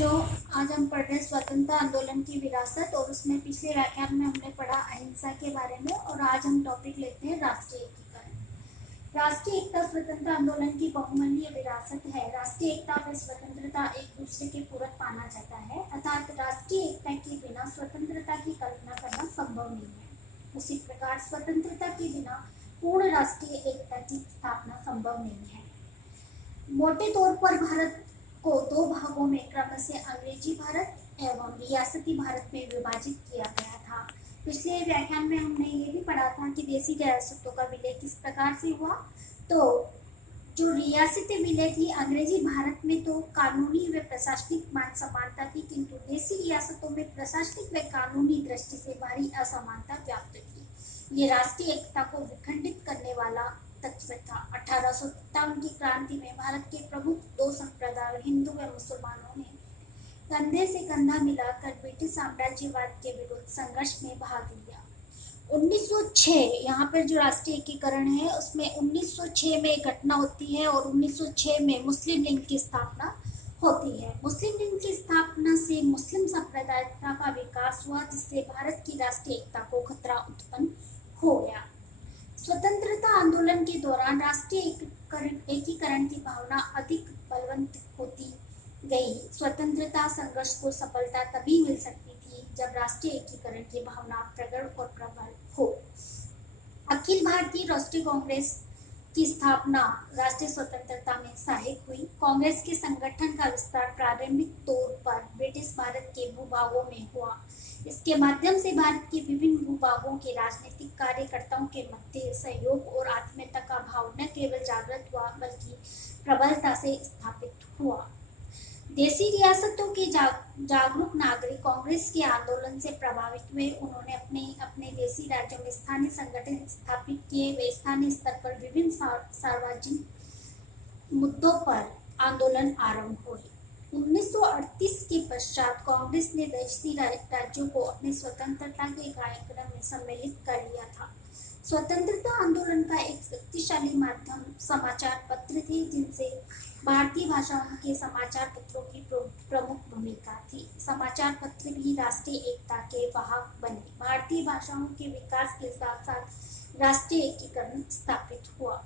बच्चों, आज हम पढ़ रहे हैं स्वतंत्रता आंदोलन की विरासत और उसमें पिछले व्याख्यान में हमने पढ़ा अहिंसा के बारे में और आज हम टॉपिक लेते हैं राष्ट्रीय एकीकरण। राष्ट्रीय एकता स्वतंत्रता आंदोलन की बहुमूल्य विरासत है। राष्ट्रीय एकता व स्वतंत्रता एक दूसरे के पूरक माना जाता है, अर्थात राष्ट्रीय एकता के बिना स्वतंत्रता की कल्पना करना संभव नहीं है। उसी प्रकार स्वतंत्रता के बिना पूर्ण राष्ट्रीय एकता की स्थापना संभव नहीं है। मोटे तौर पर भारत को दो भागों में क्रमशः अंग्रेजी भारत एवं रियासती भारत में विभाजित किया गया था। पिछले व्याख्यान में हमने ये भी पढ़ा था कि देशी रियासतों का विलय किस प्रकार से हुआ। तो जो रियासती विलय थी अंग्रेजी भारत में तो कानूनी व प्रशासनिक मान समानता थी, किंतु देशी रियासतों में प्रशासनिक व कानूनी दृष्टि से भारी असमानता व्याप्त थी। ये राष्ट्रीय एकता को विखंडित करने वाला तत्व था। 1857 की क्रांति में भारत के प्रमुख दो संप्रदाय हिंदू व मुसलमानों ने कंधे से कंधा मिलाकर ब्रिटिश साम्राज्यवाद के विरुद्ध संघर्ष में भाग लिया। 1906 यहाँ पर जो राष्ट्रीय एकीकरण है उसमें 1906 में एक घटना होती है और 1906 में मुस्लिम लीग की स्थापना होती है। मुस्लिम लीग की स्थापना से मुस्लिम संप्रदायता का विकास हुआ, जिससे भारत की राष्ट्रीय एकता को खतरा उत्पन्न हो गया। स्वतंत्रता आंदोलन के दौरान राष्ट्रीय एकीकरण की भावना अधिक बलवंत होती गई। स्वतंत्रता संघर्ष को सफलता तभी मिल सकती थी जब राष्ट्रीय एकीकरण की भावना प्रगाढ़ और प्रबल हो। अखिल भारतीय राष्ट्रीय कांग्रेस की स्थापना राष्ट्रीय स्वतंत्रता में सहायक हुई। कांग्रेस के संगठन का विस्तार प्रारंभिक तौर पर ब्रिटिश भारत के भूभागों में हुआ। इसके माध्यम से भारत के विभिन्न भूभागों के राजनीतिक कार्यकर्ताओं के मध्य सहयोग और आत्मीयता का भाव न केवल जागृत हुआ बल्कि प्रबलता से स्थापित हुआ। देशी रियासतों के जागरूक नागरिक कांग्रेस के आंदोलन से प्रभावित हुए। उन्होंने अपने अपने देशी राज्यों में स्थानीय संगठन स्थापित किए व स्थानीय स्तर पर विभिन्न सार्वजनिक मुद्दों पर आंदोलन आरंभ हुए। 1938 के पश्चात कांग्रेस ने देशी राज्यों को अपने स्वतंत्रता के कार्यक्रम में सम्मिलित कर लिया था। स्वतंत्रता आंदोलन का एक शक्तिशाली माध्यम समाचार पत्र थे, जिनसे भारतीय भाषाओं के समाचार पत्रों की प्रमुख भूमिका थी। समाचार पत्र भी राष्ट्रीय एकता के वाहक बने। भारतीय भाषाओं के विकास के साथ साथ राष्ट्रीय एकीकरण स्थापित हुआ।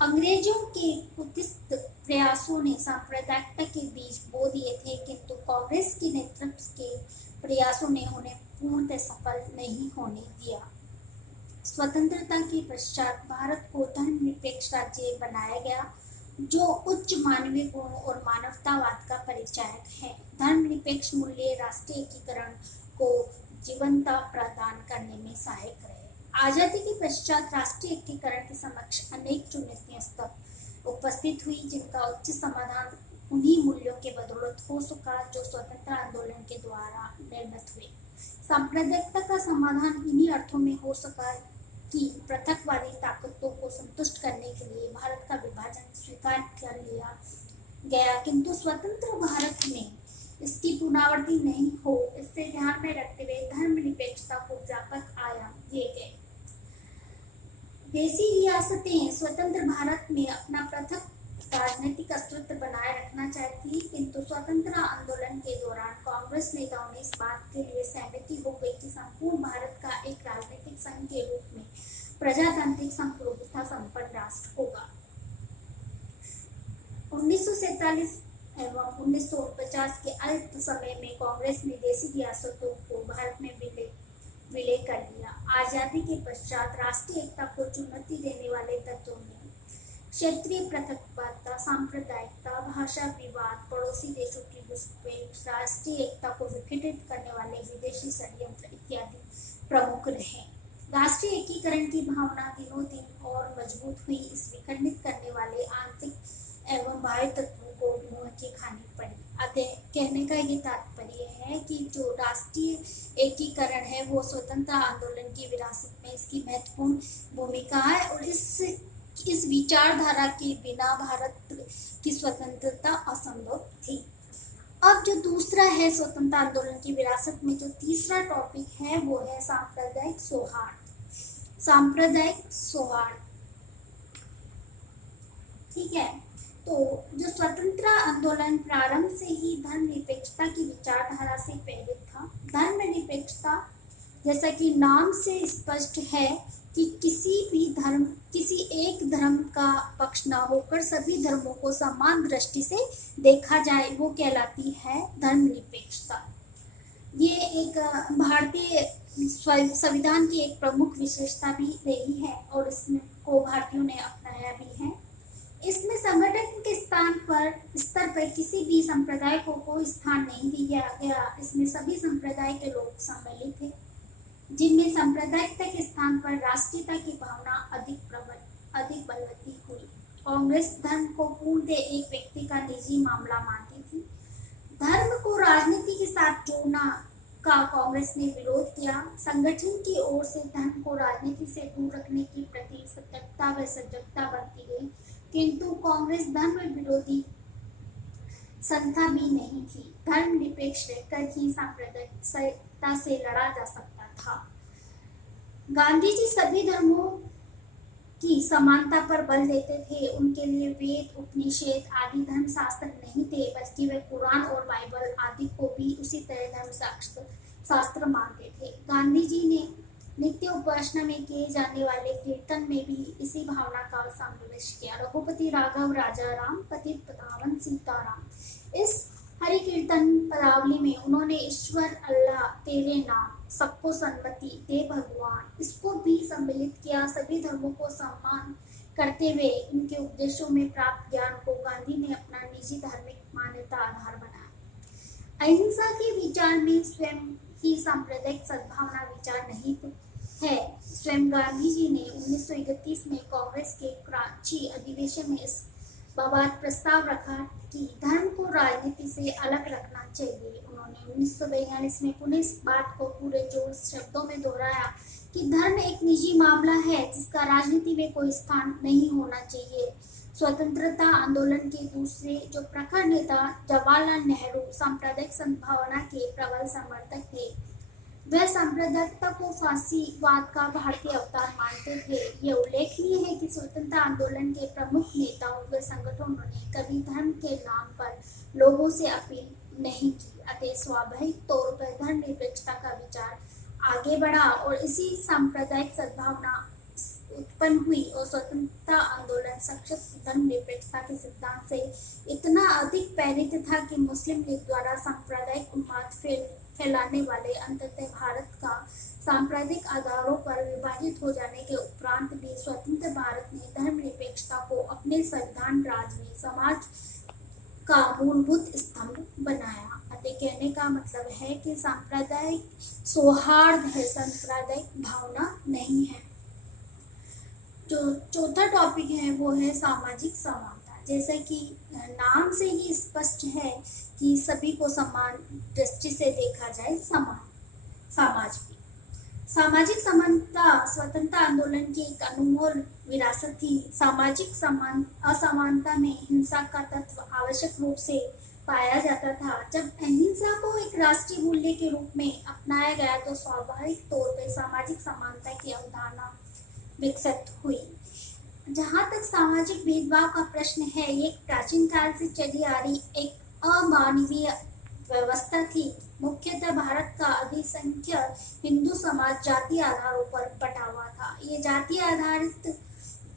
अंग्रेजों के कुत्सित प्रयासों ने सांप्रदायिकता के बीज बो दिए थे, किंतु कांग्रेस के नेतृत्व के प्रयासों ने उन्हें पूर्णतः सफल नहीं होने दिया। स्वतंत्रता के पश्चात भारत को धर्मनिरपेक्ष राज्य बनाया गया, जो उच्च मानवीय गुण और मानवतावाद का परिचायक है। धर्मनिरपेक्ष मूल्य राष्ट्रीय एकीकरण को जीवंतता प्रदान करने में सहायक रहे। आजादी के पश्चात राष्ट्रीय एकीकरण के समक्ष अनेक चुनौतियां उपस्थित हुई, जिनका उचित समाधान उन्हीं मूल्यों के बदौलत हो सका जो स्वतंत्रता आंदोलन के द्वारा निर्मित हुए। सांप्रदायिकता का समाधान इन्हीं अर्थों में हो सका कि पृथकवादी ताकतों को संतुष्ट करने के लिए भारत का विभाजन स्वीकार कर लिया गया, किंतु स्वतंत्र भारत में इसकी पुनरावृत्ति नहीं हो, इससे ध्यान में रखते हुए धर्मनिरपेक्षता को व्यापक आयाम दिए गए। देशी रियासतें स्वतंत्र भारत में अपना पृथक राजनीतिक अस्तित्व बनाए रखना चाहती, किंतु स्वतंत्रता आंदोलन के दौरान कांग्रेस नेताओं ने इस बात के लिए सहमति हो गई कि संपूर्ण भारत का एक राजनीतिक संघ के रूप में प्रजातांत्रिक संप्रभुता संपन्न राष्ट्र होगा। 1947 एवं 1949 के अल्प समय में कांग्रेस ने देशी रियासतों को भारत में विलय कर लिया। आजादी के पश्चात राष्ट्रीय एकता को चुनौती देने वाले तत्वों में क्षेत्रीय पृथकवादिता, सांप्रदायिकता, भाषा विवाद, पड़ोसी देशों की घुसपैठ, राष्ट्रीय एकता को विखंडित करने वाले विदेशी षड्यंत्र इत्यादि प्रमुख रहे। राष्ट्रीय एकीकरण की भावना दिनों दिन और मजबूत हुई। इस विखंडित करने वाले आंतरिक एवं बाह्य तत्वों को मुंह की खानी पड़ी। अतः कहने का ये तात्पर्य है कि जो राष्ट्रीय एकीकरण है वो स्वतंत्रता आंदोलन की विरासत में इसकी महत्वपूर्ण भूमिका है और इस विचारधारा के बिना भारत की स्वतंत्रता असंभव थी। अब जो दूसरा है स्वतंत्रता आंदोलन की विरासत में जो तीसरा टॉपिक है वो है सांप्रदायिक सौहार्द। सांप्रदायिक सौहार्द, ठीक है। तो जो स्वतंत्रता आंदोलन प्रारंभ से ही धर्म धर्मनिरपेक्षता की विचारधारा से प्रेरित था। धर्मनिरपेक्षता, जैसा कि नाम से स्पष्ट है कि किसी एक धर्म का पक्ष न होकर सभी धर्मों को समान दृष्टि से देखा जाए, वो कहलाती है धर्मनिरपेक्षता। ये एक भारतीय संविधान की एक प्रमुख विशेषता भी रही है और इसको भारतीयों ने अपनाया भी है। इसमें संगठन के स्तर पर किसी भी संप्रदाय को कोई स्थान नहीं दिया गया। इसमें सभी संप्रदाय के लोग सम्मिलित थे, जिनमें सांप्रदायिकता के स्थान पर राष्ट्रीयता की भावना अधिक बलवती हुई। कांग्रेस धर्म को पूर्णतः एक व्यक्ति का निजी मामला मानती थी। धर्म को राजनीति के साथ जोड़ना का कांग्रेस ने विरोध किया। संगठन की ओर से धर्म को राजनीति से दूर रखने की प्रति सतर्कता व सजगता बरती गई, किंतु कांग्रेस धर्म विरोधी संस्था भी नहीं थी। धर्मनिरपेक्ष रहकर ही सांप्रदायिकता से लड़ा जा सकता था। गांधी जी सभी धर्मों की समानता पर बल देते थे। उनके लिए वेद, उपनिषद आदि धर्म शास्त्र नहीं थे, बल्कि वे कुरान और बाइबल आदि को भी उसी तरह धर्म शास्त्र मानते थे। गांधी जी ने नित्य उपासना में किए जाने वाले कीर्तन में भी इसी भावना का समावेश किया। रघुपति राघव राजा राम, पतित पावन सीताराम। इस हरि कीर्तन पदावली में उन्होंने ईश्वर, अल्लाह, तेरे नाम, सबको सन्मति दे भगवान, इसको भी सम्मिलित किया। सभी धर्मों को सम्मान करते हुए इनके उपदेशों में प्राप्त ज्ञान को गांधी ने अपना निजी धार्मिक मान्यता आधार बनाया। अहिंसा के विचार में स्वयं ही सांप्रदायिक सद्भावना विचार निहित है। स्वयं गांधी जी ने 1931 में कांग्रेस के कराची अधिवेशन में इस बाबत प्रस्ताव रखा कि धर्म को राजनीति से अलग रखना चाहिए। उन्होंने 1942 में पुनः इस बात को पूरे जोर शब्दों में दोहराया कि धर्म एक निजी मामला है जिसका राजनीति में कोई स्थान नहीं होना चाहिए। स्वतंत्रता आंदोलन के दूसरे जो प्रखर नेता जवाहरलाल नेहरू सांप्रदायिक सद्भावना के प्रबल समर्थक थे। वह सांप्रदायिकता को फांसीवाद का भारतीय अवतार मानते थे। यह उल्लेखनीय है कि स्वतंत्रता आंदोलन के प्रमुख नेताओं व संगठनों ने कभी धर्म के नाम पर लोगों से अपील नहीं की। अतः स्वाभाविक तौर पर धर्मनिरपेक्षता का विचार आगे बढ़ा और इसी सांप्रदायिक सद्भावना उत्पन्न हुई और स्वतंत्रता आंदोलन सशक्त धर्मनिरपेक्षता के सिद्धांत से इतना अधिक प्रेरित था कि मुस्लिम लीग द्वारा सांप्रदायिक उन्माद फैलाने वाले अंततः भारत का सांप्रदायिक आधारों पर विभाजित हो जाने के उपरांत भी स्वतंत्र भारत ने धर्मनिरपेक्षता को अपने संविधान राज में समाज का मूलभूत स्तंभ बनाया। अतः कहने का मतलब है कि सांप्रदायिक सौहार्द है, सांप्रदायिक भावना नहीं है। जो चौथा टॉपिक है वो है सामाजिक समानता। जैसा कि नाम से ही स्पष्ट है कि सभी को समान दृष्टि से देखा जाए, समाज भी। सामाजिक समानता स्वतंत्रता आंदोलन की एक अनमोल विरासत थी। सामाजिक असमानता में हिंसा का तत्व आवश्यक रूप से पाया जाता था। जब अहिंसा को एक राष्ट्रीय मूल्य के रूप में अपनाया गया तो स्वाभाविक तौर पर सामाजिक समानता की अवधारणा विकसित हुई। जहाँ तक सामाजिक भेदभाव का प्रश्न है, ये प्राचीन काल से चली आ रही एक अमानवीय व्यवस्था थी। मुख्यतः भारत का अधिसंख्यक हिंदू समाज जाति आधारों पर बटा हुआ था। ये जाति आधारित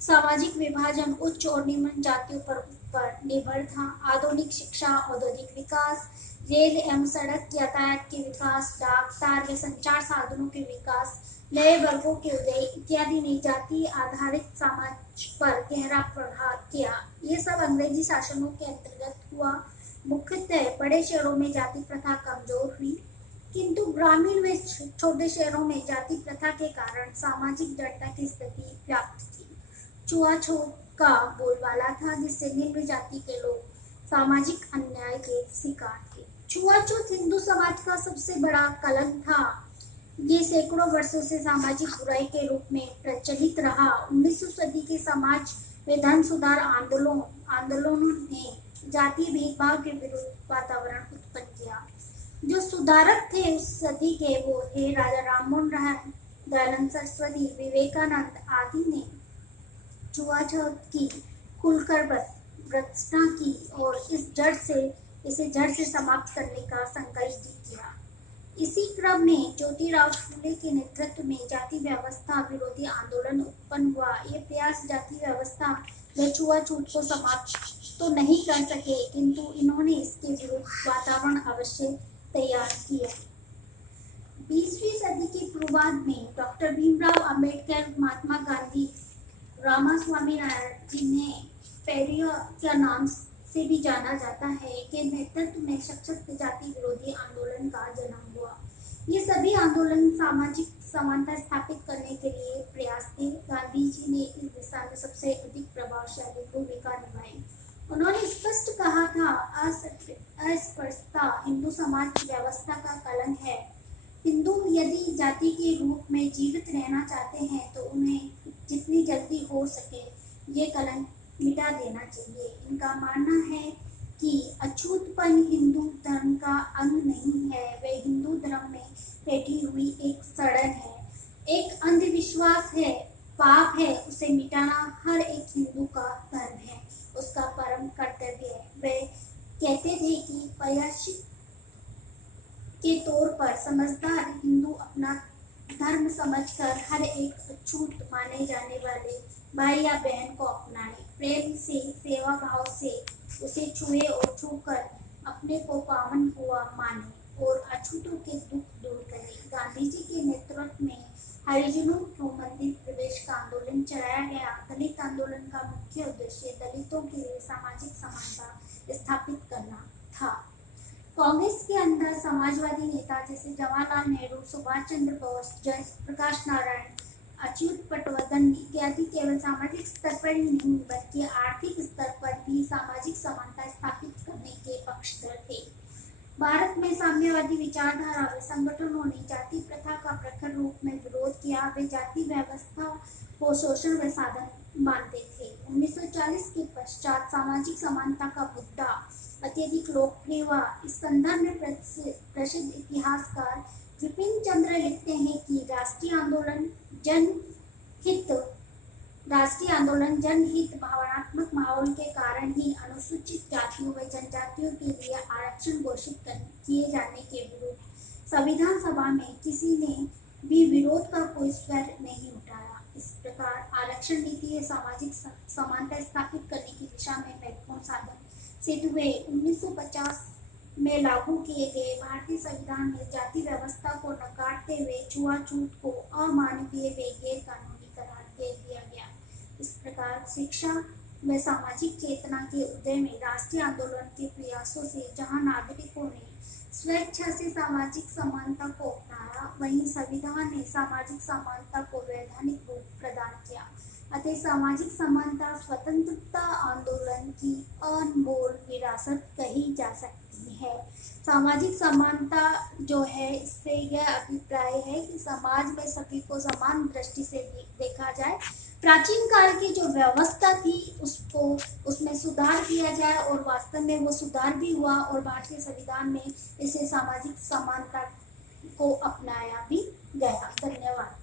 सामाजिक विभाजन उच्च और निम्न जातियों पर निर्भर था। आधुनिक शिक्षा, औद्योगिक विकास, रेल एवं सड़क यातायात के विकास, डाक, तार व संचार साधनों के विकास, नए वर्गों के उदय इत्यादि ने जाति आधारित समाज पर गहरा प्रभाव किया। ये सब अंग्रेजी शासनों के अंतर्गत हुआ। मुख्यतः बड़े शहरों में जाति प्रथा कमजोर हुई, किंतु ग्रामीण व छोटे शहरों में जाति प्रथा के कारण सामाजिक दृढ़ता की स्थिति प्राप्त थी। छुआछूत का बोलबाला था, जिससे निम्न जाति के लोग सामाजिक अन्याय के शिकार थे। छुआछूत हिंदू समाज का सबसे बड़ा कलंक था। ये सैकड़ों वर्षों से सामाजिक बुराई के रूप में प्रचलित रहा। 19वीं सदी के समाज में धर्म सुधार आंदोलनों ने जातीय भेदभाव के विरुद्ध वातावरण उत्पन्न किया। जो सुधारक थे उस सदी के वो थे राजा राममोहन राय, दयानंद सरस्वती, विवेकानंद आदि ने छुआछूत की खुलकर भर्त्सना की और इस जड़ से इसे जड़ से समाप्त करने का संकल्प भी किया। इसी क्रम में ज्योतिराव फूले के नेतृत्व में जाति व्यवस्था विरोधी आंदोलन उत्पन्न हुआ। ये प्रयास जाति व्यवस्था व छुआछूत को समाप्त तो नहीं कर सके, किंतु इन्होंने इसके विरुद्ध वातावरण अवश्य तैयार किया। 20वीं सदी के पूर्वार्ध में डॉक्टर भीमराव अंबेडकर, महात्मा गांधी, रामास्वामी नायडू, जिन्हें पेरियर के नाम से भी जाना जाता है, के नेतृत्व में सशक्त जाति विरोधी आंदोलन का जन्म हुआ। ये सभी आंदोलन सामाजिक समानता स्थापित करने के लिए प्रयास थे। गांधी जी ने इस दिशा में सबसे अधिक प्रभावशाली भूमिका निभाई। उन्होंने स्पष्ट कहा था, अस्पृश्यता हिंदू समाज व्यवस्था का कलंक है। हिंदू यदि जाति के रूप में जीवित रहना चाहते हैं तो उन्हें जितनी जल्दी हो सके ये कलंक मिटा देना चाहिए। इनका मानना है कि अछूतपन हिंदू धर्म का अंग नहीं है, वे हिंदू धर्म में बैठी हुई एक सड़न है, एक अंधविश्वास है, पाप है। उसे मिटाना हर एक हिंदू का धर्म है, उसका परम कर्तव्य है। वे कहते थे कि प्रायश्चित के तौर पर समझदार हिंदू अपना धर्म समझकर हर एक अछूत माने जाने वाले भाई या बहन को अपनाए, प्रेम से, सेवा भाव से उसे छुए और छूकर अपने को पावन हुआ माने और अछूतों के दुख दूर करे। गांधी जी के नेतृत्व में हरिजनों को मंदिर प्रवेश का आंदोलन चलाया गया। दलित आंदोलन का मुख्य उद्देश्य दलितों के लिए सामाजिक समानता स्थापित करना था। कांग्रेस के अंदर समाजवादी नेता जैसे जवाहरलाल नेहरू, सुभाष चंद्र बोस, जयप्रकाश नारायण, अच्युत पटवर्धन इत्यादि केवल सामाजिक स्तर पर ही नहीं बल्कि आर्थिक स्तर पर भी सामाजिक समानता स्थापित करने के पक्षधर थे। भारत में साम्यवादी विचारधारा व संगठनों ने जाति प्रथा का प्रखर रूप में विरोध किया। वे जाति व्यवस्था को शोषण व साधन मानते थे। 1940 के पश्चात सामाजिक समानता का मुद्दा अत्यधिक लोकप्रिय हुआ। इस संदर्भ में प्रसिद्ध इतिहासकार विपिन चंद्र लिखते हैं कि राष्ट्रीय आंदोलन जनहित भावनात्मक माहौल के कारण ही अनुसूचित जातियों व जनजातियों के लिए आरक्षण घोषित किए जाने के विरुद्ध संविधान सभा में किसी ने भी विरोध का कोई स्वर नहीं उठाया। इस प्रकार आरक्षण नीति सामाजिक समानता स्थापित करने की दिशा में महत्वपूर्ण साधन सिद्ध हुए। 1950 में लागू किए गए भारतीय संविधान में जाति व्यवस्था को नकारते हुए छुआछूत को अमानवीय व गैर कानूनी करार दे दिया गया। इस प्रकार शिक्षा व सामाजिक चेतना के उदय में राष्ट्रीय आंदोलन के प्रयासों से जहां नागरिकों ने स्वेच्छा से सामाजिक समानता को अपनाया, वहीं संविधान ने सामाजिक समानता को वैधानिक रूप प्रदान किया। अतः सामाजिक समानता स्वतंत्रता आंदोलन की अनमोल विरासत कही जा सकती है। सामाजिक समानता जो है, इससे यह अभिप्राय है कि समाज में सभी को समान दृष्टि से देखा जाए। प्राचीन काल की जो व्यवस्था थी उसमें सुधार किया जाए और वास्तव में वो सुधार भी हुआ और भारतीय संविधान में इसे सामाजिक समानता को अपनाया भी गया। धन्यवाद।